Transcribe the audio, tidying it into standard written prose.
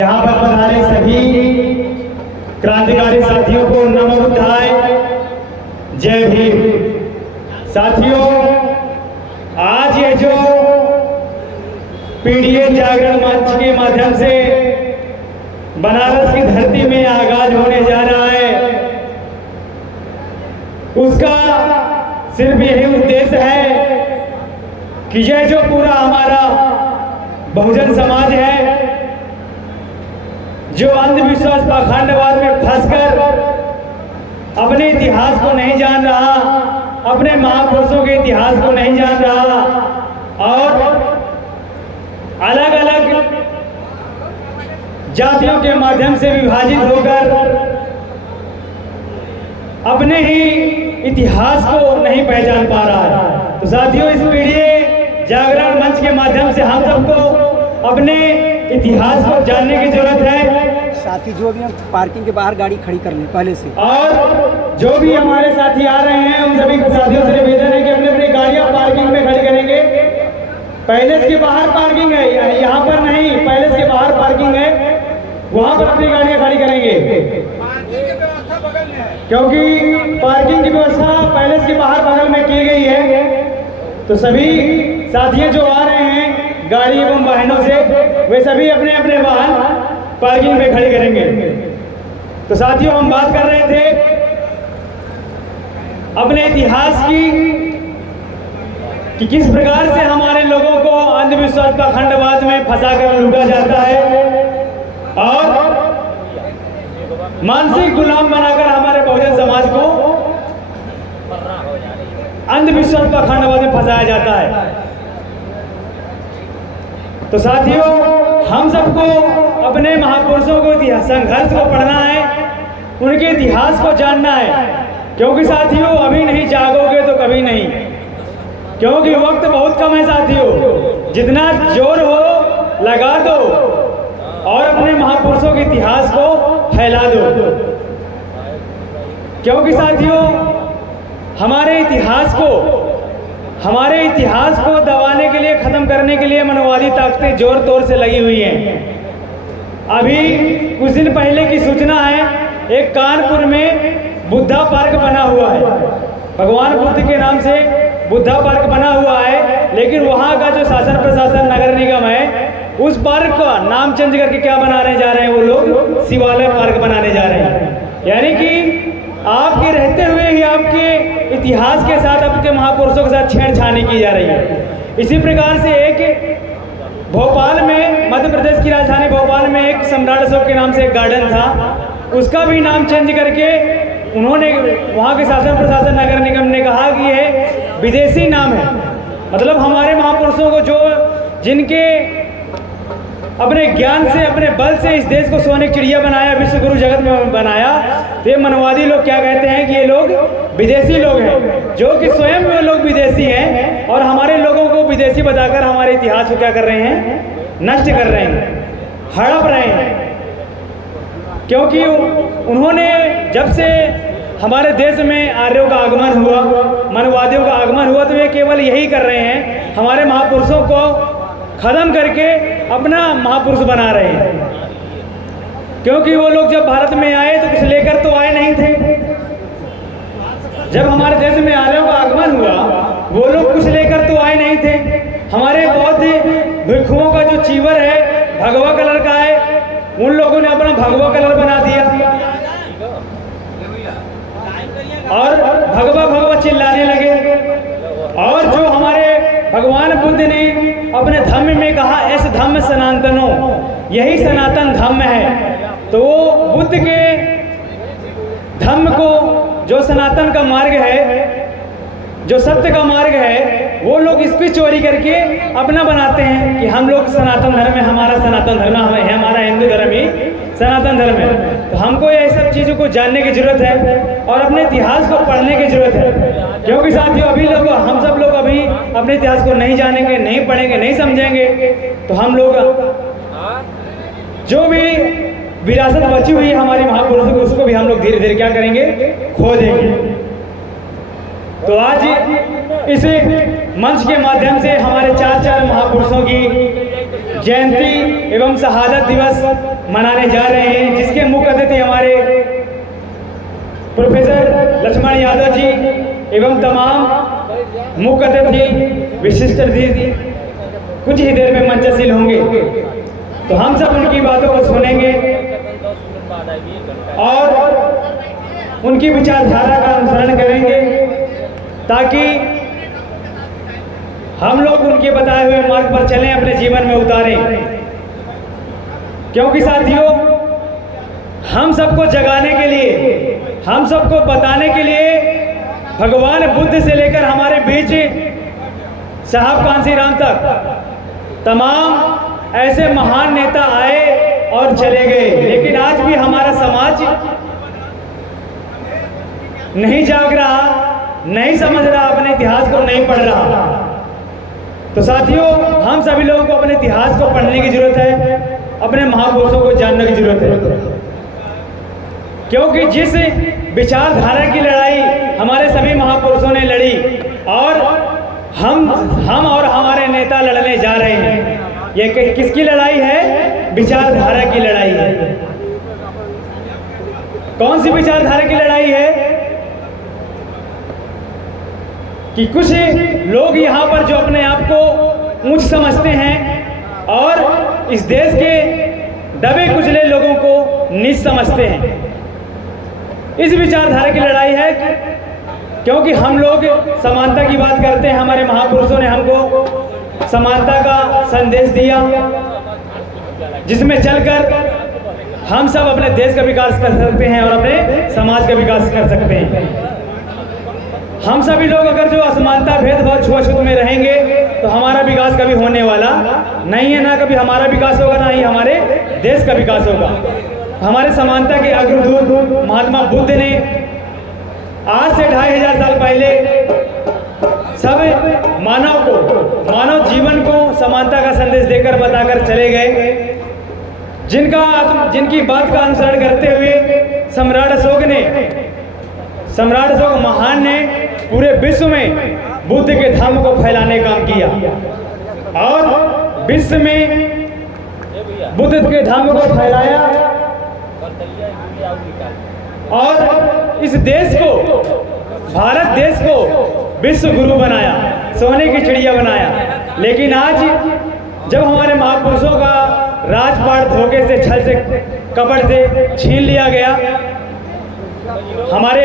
यहाँ पर पधारे सभी क्रांतिकारी साथियों को नमो बुद्धाय, जय भीम। साथियों, आज ये जो पीडीए जागरण मंच के माध्यम से बनारस की धरती में आगाज होने जा रहा है, उसका सिर्फ यही उद्देश्य है कि यह जो पूरा हमारा बहुजन समाज है, जो अंधविश्वास पाखंडवाद में फंसकर अपने इतिहास को नहीं जान रहा, अपने महापुरुषों के इतिहास को नहीं जान रहा और अलग अलग जातियों के माध्यम से विभाजित होकर अपने ही इतिहास को नहीं पहचान पा रहा है। तो साथियों, इस पीडीए जागरण मंच के माध्यम से हम सबको अपने इतिहास को जानने की जरूरत है। साथी जो भी हम पार्किंग के बाहर गाड़ी खड़ी कर लें पहले से, और जो भी हमारे साथी आ रहे हैं उन सभी साथियों से निवेदन है कि अपने अपनी गाड़ियां पार्किंग में खड़ी करेंगे। पैलेस के बाहर पार्किंग है, यहाँ पर नहीं, पैलेस के बाहर पार्किंग है, वहां पर अपनी गाड़ियां खड़ी करेंगे, क्योंकि पार्किंग की व्यवस्था पैलेस के बाहर बगल में की गई है। तो सभी साथी जो आ रहे हैं गाड़ी एवं वाहनों से, वे सभी अपने अपने वाहन पार्किंग में खड़े करेंगे। तो साथियों, हम बात कर रहे थे अपने इतिहास की कि किस प्रकार से हमारे लोगों को अंधविश्वास पाखंडवाद में फंसाकर लूटा जाता है और मानसिक गुलाम बनाकर हमारे बहुजन समाज को अंधविश्वास पाखंडवाद में फंसाया जाता है। तो साथियों, हम सबको अपने महापुरुषों को संघर्ष को पढ़ना है, उनके इतिहास को जानना है, क्योंकि साथियों अभी नहीं जागोगे तो कभी नहीं, क्योंकि वक्त बहुत कम है। साथियों, जितना जोर हो लगा दो और अपने महापुरुषों के इतिहास को फैला दो, क्योंकि साथियों हमारे इतिहास को दबाने के लिए, खत्म करने के लिए मनोवादी ताकतें जोर तोर से लगी हुई हैं। अभी कुछ दिन पहले की सूचना है, एक कानपुर में बुद्धा पार्क बना हुआ है, भगवान बुद्ध के नाम से बुद्धा पार्क बना हुआ है, लेकिन वहाँ का जो शासन प्रशासन नगर निगम है, उस पार्क का नाम चेंज करके क्या बनाने जा रहे हैं वो लोग, शिवालय पार्क बनाने जा रहे हैं। यानी कि आपके रहते हुए ही आपके इतिहास के साथ, आपके महापुरुषों के साथ छेड़छानी की जा रही है। इसी प्रकार से एक भोपाल में, मध्य प्रदेश की राजधानी भोपाल में एक सम्राट अशोक के नाम से एक गार्डन था, उसका भी नाम चेंज करके उन्होंने, वहाँ के शासन प्रशासन नगर निगम ने कहा कि यह विदेशी नाम है। मतलब हमारे महापुरुषों को जो जिनके अपने ज्ञान से, अपने बल से इस देश को सोने की चिड़िया बनाया, विश्व गुरु जगत में बनाया, तो ये मनवादी लोग क्या कहते हैं कि ये लोग विदेशी लोग हैं, जो कि स्वयं वो लोग विदेशी हैं और हमारे लोगों को विदेशी बताकर हमारे इतिहास को क्या कर रहे हैं, नष्ट कर रहे हैं, हड़प रहे हैं। क्योंकि उन्होंने जब से हमारे देश में आर्यों का आगमन हुआ, मनवादियों का आगमन हुआ, तो ये केवल यही कर रहे हैं, हमारे महापुरुषों को खत्म करके अपना महापुरुष बना रहे हैं। क्योंकि वो लोग जब भारत में आए तो कुछ लेकर तो आए नहीं थे। जब हमारे देश में आर्यों का आगमन हुआ, वो लोग कुछ लेकर तो आए नहीं थे। हमारे बौद्ध भिक्षुओं का जो चीवर है भगवा कलर का है, उन लोगों ने अपना भगवा कलर बना दिया और भगवा भगवा चिल्लाने लगे। और जो हमारे भगवान बुद्ध ने अपने धम्म में कहा, ऐसे धम्म सनातनो, यही सनातन धम्म है। तो वो बुद्ध के धम्म को, जो सनातन का मार्ग है, जो सत्य का मार्ग है, वो लोग इसकी चोरी करके अपना बनाते हैं कि हम लोग सनातन धर्म है, हमारा सनातन धर्म है, हमारा हिंदू धर्म ही सनातन धर्म है। तो हमको ये सब चीज़ों को जानने की जरूरत है और अपने इतिहास को पढ़ने की जरूरत है, क्योंकि साथियों अभी लोग, हम सब लोग अभी अपने इतिहास को नहीं जानेंगे, नहीं पढ़ेंगे, नहीं समझेंगे, तो हम लोग जो भी विरासत बची हुई है हमारी महापुरुषों की, उसको भी हम लोग धीरे धीरे क्या करेंगे, खो देंगे। तो आज इस मंच के माध्यम से हमारे चार महापुरुषों की जयंती एवं शहादत दिवस मनाने जा रहे हैं, जिसके मुख्य अतिथि हमारे प्रोफेसर लक्ष्मण यादव जी एवं तमाम मुख्य अतिथि विशिष्ट अतिथि कुछ ही देर में मंचशील होंगे। तो हम सब उनकी बातों को सुनेंगे और उनकी विचारधारा का अनुसरण करेंगे, ताकि हम लोग उनके बताए हुए मार्ग पर चलें, अपने जीवन में उतारें। क्योंकि साथियों, हम सबको जगाने के लिए, हम सबको बताने के लिए भगवान बुद्ध से लेकर हमारे बीच साहब कांसीराम तक तमाम ऐसे महान नेता आए और चले गए, लेकिन आज भी हमारा समाज नहीं जाग रहा, नहीं समझ रहा, अपने इतिहास को नहीं पढ़ रहा। तो साथियों, हम सभी लोगों को अपने इतिहास को पढ़ने की जरूरत है, अपने महापुरुषों को जानने की जरूरत है। क्योंकि जिस विचारधारा की लड़ाई हमारे सभी महापुरुषों ने लड़ी और हम और हमारे नेता लड़ने जा रहे हैं, ये किसकी लड़ाई है? विचारधारा की लड़ाई है। कौन सी विचारधारा की लड़ाई है? कि कुछ लोग यहाँ पर जो अपने आप को ऊंच समझते हैं और इस देश के दबे कुचले लोगों को नीच समझते हैं। इस विचारधारा की लड़ाई है क्योंकि हम लोग समानता की बात करते हैं। हमारे महापुरुषों ने हमको समानता का संदेश दिया, जिसमें चलकर हम सब अपने देश का विकास कर सकते हैं और अपने समाज का विकास कर सकते हैं। हम सभी लोग अगर जो असमानता, भेदभाव, छुआछूत में रहेंगे तो हमारा विकास कभी होने वाला नहीं है। ना कभी हमारा विकास होगा, ना ही हमारे देश का विकास होगा। हमारे समानता के अग्रदूत महात्मा बुद्ध ने आज से 2500 साल पहले सब मानव जीवन को समानता का संदेश देकर बताकर चले गए, जिनकी बात का अनुसरण करते हुए सम्राट अशोक महान ने पूरे विश्व में बुद्ध के धर्म को फैलाने का काम किया और विश्व में बुद्ध के धर्म को फैलाया और इस देश को, भारत देश को विश्व गुरु बनाया, सोने की चिड़िया बनाया। लेकिन आज जब हमारे महापुरुषों का राजपाट धोखे से, छल से, कपट से छीन लिया गया, हमारे